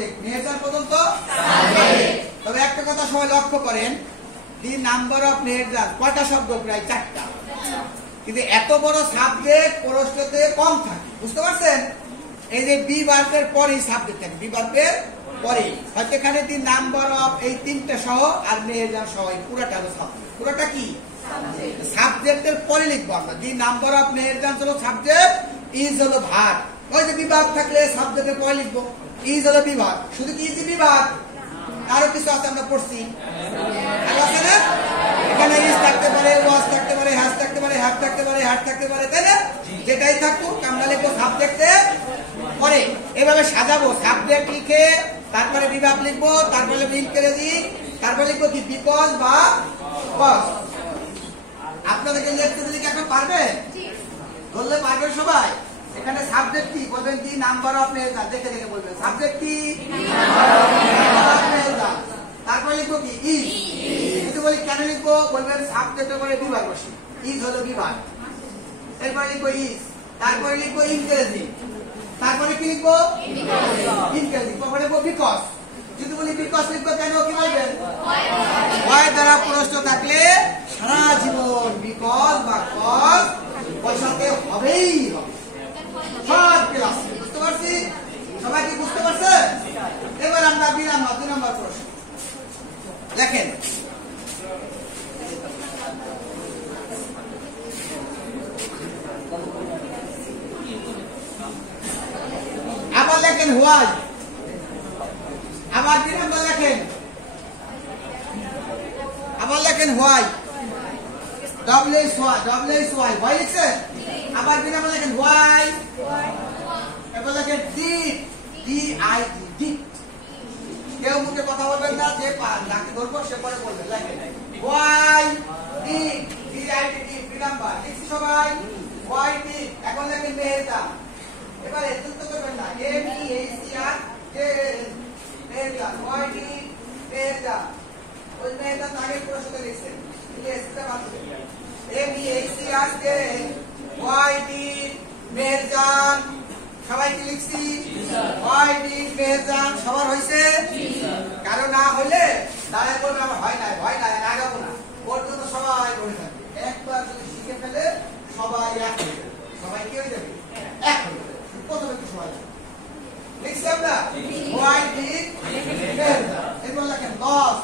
Subject, Meherjaan পর্যন্ত subject. তবে একটা কথা সবাই লক্ষ্য করেন, দি নাম্বার অফ মেহেরজান কয়টা শব্দ? প্রায় 4টা। কিন্তু এত বড় সাবজেক্ট প্রশ্নতে কম থাকে, বুঝতে পারছেন? এই যে বি ভার্বের পরেই সাবজেক্ট থাকে, বি ভার্বের পরে হয়তো এখানে দি নাম্বার অফ এই 3টা সহ আর মেহেরজান সহ পুরোটা হলো সাবজেক্ট। পুরোটা কি সাবজেক্টের পরে লিখবো আমরা। দি নাম্বার অফ মেহেরজান হলো সাবজেক্ট, ইজ হলো ভার্ব। ওই যে বিভাগ থাকলে সাবজেক্টের পরে লিখবো, ইজ হলো বিভাগ। শুধু কি ইজ বিভাগ, আরো কিছু আছে আমরা পড়ছি, আছে না? এখানে ইজ থাকতে পারে, ওয়াজ থাকতে পারে, হ্যাজ থাকতে পারে, হ্যাভ থাকতে পারে, হ্যাড থাকতে পারে, তাই না? যেটাই থাকুক আমরা লিখবো সাবজেক্টের পরে। এভাবে সাজাবো, সাবজেক্ট লিখে তারপরে বিভাগ লিখবো, তারপরে ইনক্রেজি, তারপরে লিখবো কি বিকজ বা কজ। আপনাদেরকে লিখতে দিলে কি এখন পারবে? বললে পারবে সবাই? এখানে সাবজেক্ট কি বলবেন? দি নাম্বার অফ মেহেরজান, দেখে দেখে বলবেন সাবজেক্ট কি, তারপরে লিখবো কি ইজ। যদি বলি কেন লিখবো, বলবেন সাবজেক্টের পরে বিভাগ বসে, ইজ হলো বিভাগ। এরপরে লিখবো ইজ, তারপরে লিখবো ইনক্রেজি, তারপরে কি লিখবো ইনক্রেজি, তারপরে লিখবো বিকজ। যদি বলি বিকজ লিখবো কেন, কি বলবেন? ওয়াই দ্বারা প্রশ্ন থাকলে সারা জীবন বিকজ বা কজ বসাতে হবেই হবে, সব ক্লাসে। বুঝতে পারছি? সবাই কি বুঝতে পারছে? এবার আমরা 2 নম্বর প্রশ্ন লেখেন। আবার লেখেন হোয়াই, আবার 2 নম্বর লেখেন, আবার লেখেন হোয়াই, WHY, হোয়াই লিখছেন? আবার 2 নম্বর লেখেন হোয়াই, এবার লেখেন ডিড, ডিড। কেউ মুখে কথা বলবেন না, যে নাকি ধরবো সে পরে বলবেন। লেখেন হোয়াই ডিড, ডিড, 2 নম্বর লিখছি সবাই, হোয়াই ডিড। এখন লেখেন মেহেরজান, এবার এতটুকু করবেন না, MEHR Meherjaan, why did Meherjaan. ওই মেহেরজান আগে প্রশ্ন লিখছেন, এসটা বাদ দিবেন। MEHR why did Meherjaan. সবাই কি লিখছি? Why did Meherjaan. সবার হয়েছে? কারো না হইলে দাঁড়ায় বলবে আমার হয় নাই, ভয় নাই, আগাবো না, পর্যন্ত সবাই বলে থাকবে। একবার যদি শিখে ফেলে সবাই এক হয়ে যাবে। সবাই কি হয়ে যাবে? এক হয়ে যাবে। প্রথমে কি সবাই লিখছি আমরা হোয়াই ডিড মেহেরজান। এরপর লেখেন 10